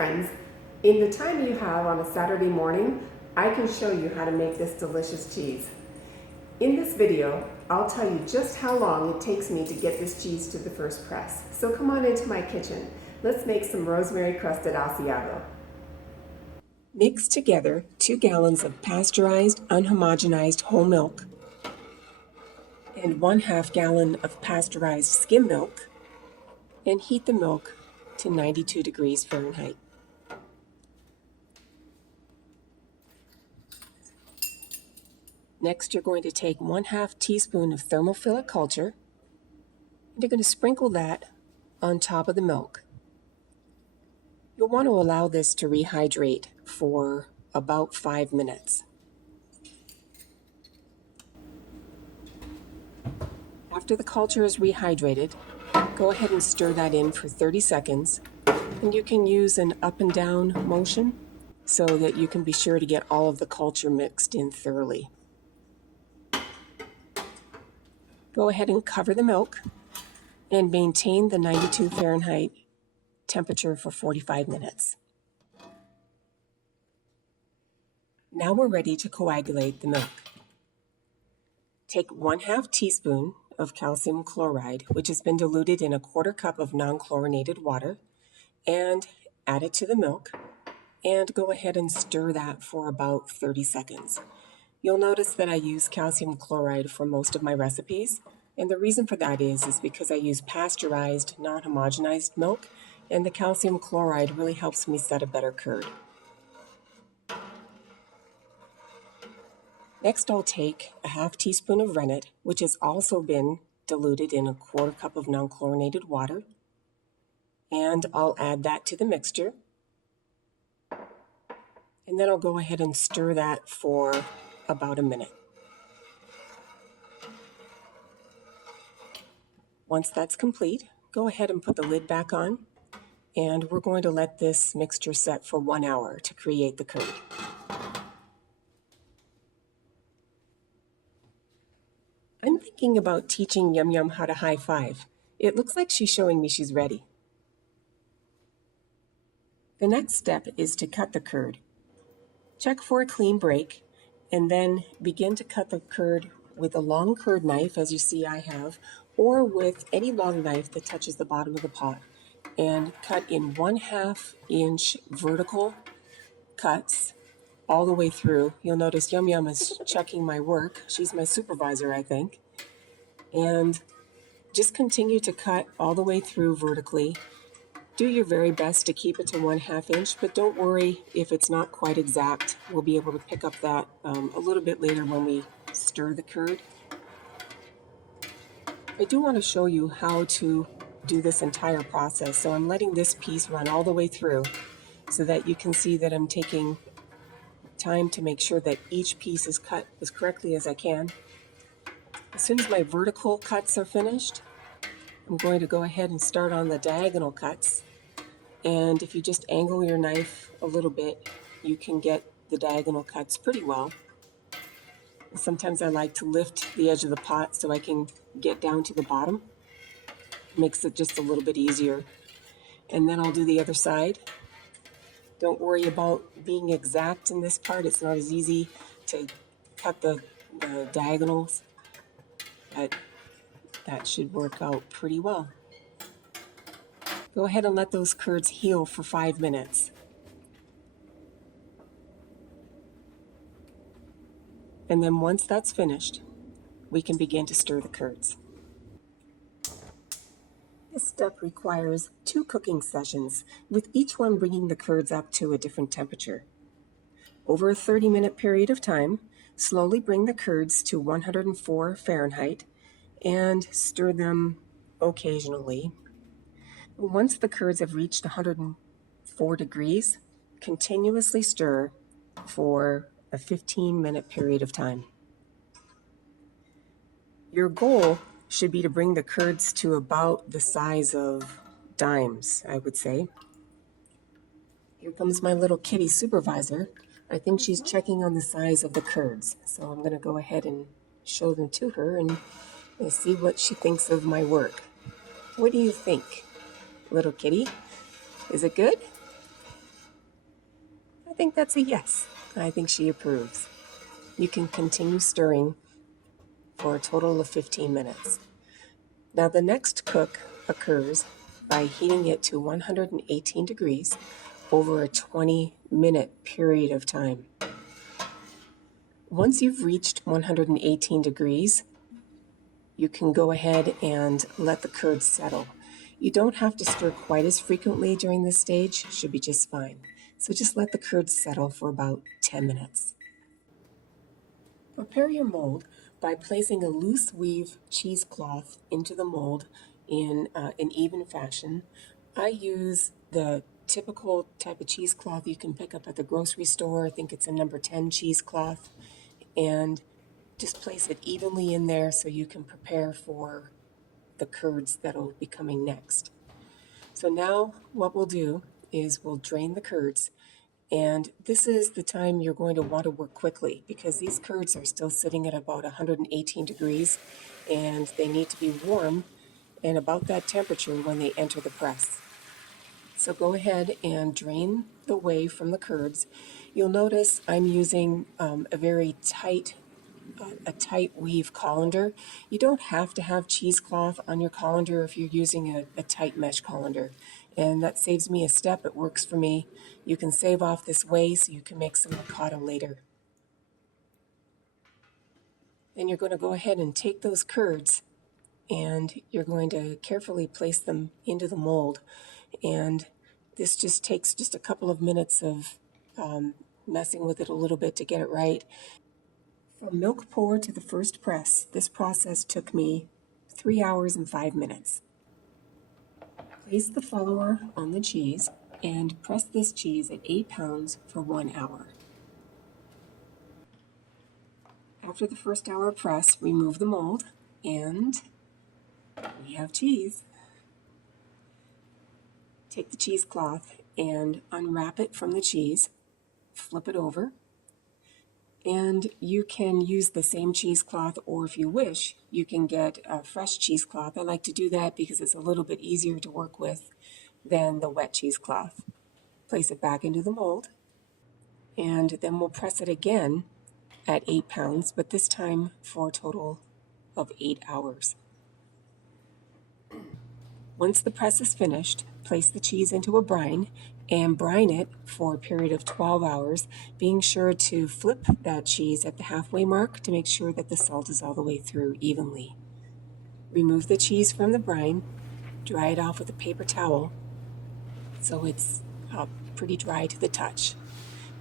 friends. In the time you have on a Saturday morning, I can show you how to make this delicious cheese. In this video, I'll tell you just how long it takes me to get this cheese to the first press. So come on into my kitchen. Let's make some Rosemary Crusted Asiago. Mix together 2 gallons of pasteurized, unhomogenized whole milk and 1/2 gallon of pasteurized skim milk, and heat the milk to 92 degrees Fahrenheit. Next, you're going to take 1/2 teaspoon of thermophilic culture, and you're going to sprinkle that on top of the milk. You'll want to allow this to rehydrate for about 5 minutes. After the culture is rehydrated, go ahead and stir that in for 30 seconds, and you can use an up and down motion so that you can be sure to get all of the culture mixed in thoroughly. Go ahead and cover the milk and maintain the 92 Fahrenheit temperature for 45 minutes. Now we're ready to coagulate the milk. Take 1/2 teaspoon of calcium chloride, which has been diluted in 1/4 cup of non-chlorinated water, and add it to the milk, and go ahead and stir that for about 30 seconds. You'll notice that I use calcium chloride for most of my recipes, and the reason for that is because I use pasteurized, non-homogenized milk, and the calcium chloride really helps me set a better curd. Next, I'll take 1/2 teaspoon of rennet, which has also been diluted in 1/4 cup of non-chlorinated water, and I'll add that to the mixture. And then I'll go ahead and stir that for about a minute. Once that's complete, go ahead and put the lid back on, and we're going to let this mixture set for 1 hour to create the curd. I'm thinking about teaching Yum Yum how to high five. It looks like she's showing me she's ready. The next step is to cut the curd. Check for a clean break, and then begin to cut the curd with a long curd knife, as you see I have, or with any long knife that touches the bottom of the pot, and cut in 1/2 inch vertical cuts all the way through. You'll notice Yum Yum is checking my work. She's my supervisor, I think. And just continue to cut all the way through vertically. Do your very best to keep it to 1/2 inch, but don't worry if it's not quite exact. We'll be able to pick up that a little bit later when we stir the curd. I do want to show you how to do this entire process. So I'm letting this piece run all the way through so that you can see that I'm taking time to make sure that each piece is cut as correctly as I can. As soon as my vertical cuts are finished, I'm going to go ahead and start on the diagonal cuts. And if you just angle your knife a little bit, you can get the diagonal cuts pretty well. Sometimes I like to lift the edge of the pot so I can get down to the bottom. Makes it just a little bit easier. And then I'll do the other side. Don't worry about being exact in this part. It's not as easy to cut the diagonals, but that should work out pretty well. Go ahead and let those curds heal for 5 minutes. And then once that's finished, we can begin to stir the curds. This step requires 2 cooking sessions, with each one bringing the curds up to a different temperature. Over a 30-minute period of time, slowly bring the curds to 104 Fahrenheit and stir them occasionally. Once the curds have reached 104 degrees, continuously stir for a 15-minute period of time. Your goal should be to bring the curds to about the size of dimes, I would say. Here comes my little kitty supervisor. I think she's checking on the size of the curds. So I'm going to go ahead and show them to her and see what she thinks of my work. What do you think, little kitty? Is it good? think that's a yes. I think she approves. You can continue stirring for a total of 15 minutes. Now the next cook occurs by heating it to 118 degrees over a 20-minute period of time. Once you've reached 118 degrees, you can go ahead and let the curds settle. You don't have to stir quite as frequently during this stage, should be just fine. So just let the curds settle for about 10 minutes. Prepare your mold by placing a loose weave cheesecloth into the mold in an even fashion. I use the typical type of cheesecloth you can pick up at the grocery store. I think it's a number 10 cheesecloth. And just place it evenly in there so you can prepare for the curds that'll be coming next. So now what we'll do is we'll drain the curds, and this is the time you're going to want to work quickly because these curds are still sitting at about 118 degrees and they need to be warm and about that temperature when they enter the press. So go ahead and drain the whey from the curds. You'll notice I'm using a very tight weave colander. You don't have to have cheesecloth on your colander if you're using a tight mesh colander. And that saves me a step. It works for me. You can save off this whey so you can make some ricotta later. Then you're going to go ahead and take those curds and you're going to carefully place them into the mold. And this just takes just a couple of minutes of messing with it a little bit to get it right. From milk pour to the first press, this process took me 3 hours and 5 minutes. Place the flour on the cheese and press this cheese at 8 pounds for 1 hour. After the first hour press, remove the mold and we have cheese. Take the cheesecloth and unwrap it from the cheese, flip it over, and you can use the same cheesecloth, or if you wish, you can get a fresh cheesecloth. I like to do that because it's a little bit easier to work with than the wet cheesecloth. Place it back into the mold, and then we'll press it again at 8 pounds, but this time for a total of 8 hours. Once the press is finished, place the cheese into a brine and brine it for a period of 12 hours, being sure to flip that cheese at the halfway mark to make sure that the salt is all the way through evenly. Remove the cheese from the brine, dry it off with a paper towel so it's pretty dry to the touch.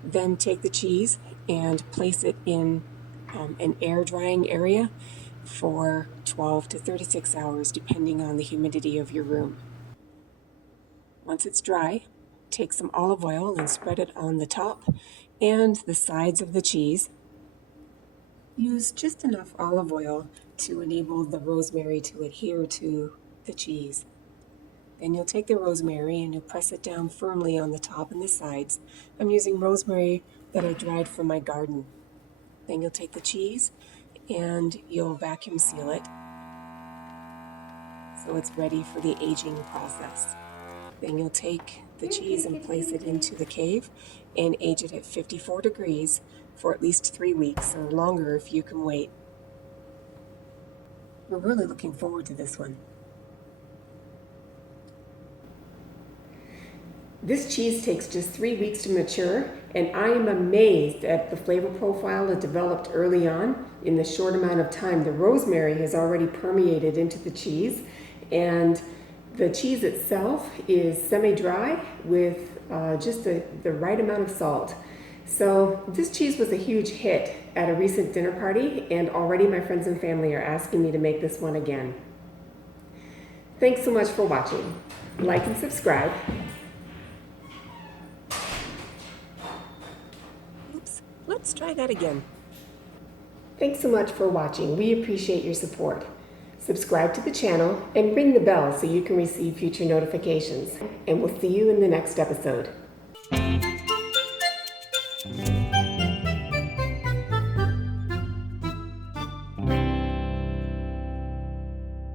Then take the cheese and place it in an air drying area for 12 to 36 hours depending on the humidity of your room. Once it's dry, take some olive oil and spread it on the top and the sides of the cheese. Use just enough olive oil to enable the rosemary to adhere to the cheese. Then you'll take the rosemary and you'll press it down firmly on the top and the sides. I'm using rosemary that I dried from my garden. Then you'll take the cheese and you'll vacuum seal it so it's ready for the aging process. Then you'll take the cheese and place it into the cave and age it at 54 degrees for at least 3 weeks or longer if you can wait. We're really looking forward to this one. This cheese takes just 3 weeks to mature, and I am amazed at the flavor profile it developed early on. In the short amount of time, the rosemary has already permeated into the cheese, and the cheese itself is semi-dry with just the right amount of salt. So this cheese was a huge hit at a recent dinner party, and already my friends and family are asking me to make this one again. Thanks so much for watching. Like and subscribe. Let's try that again. Thanks so much for watching. We appreciate your support. Subscribe to the channel and ring the bell so you can receive future notifications. And we'll see you in the next episode.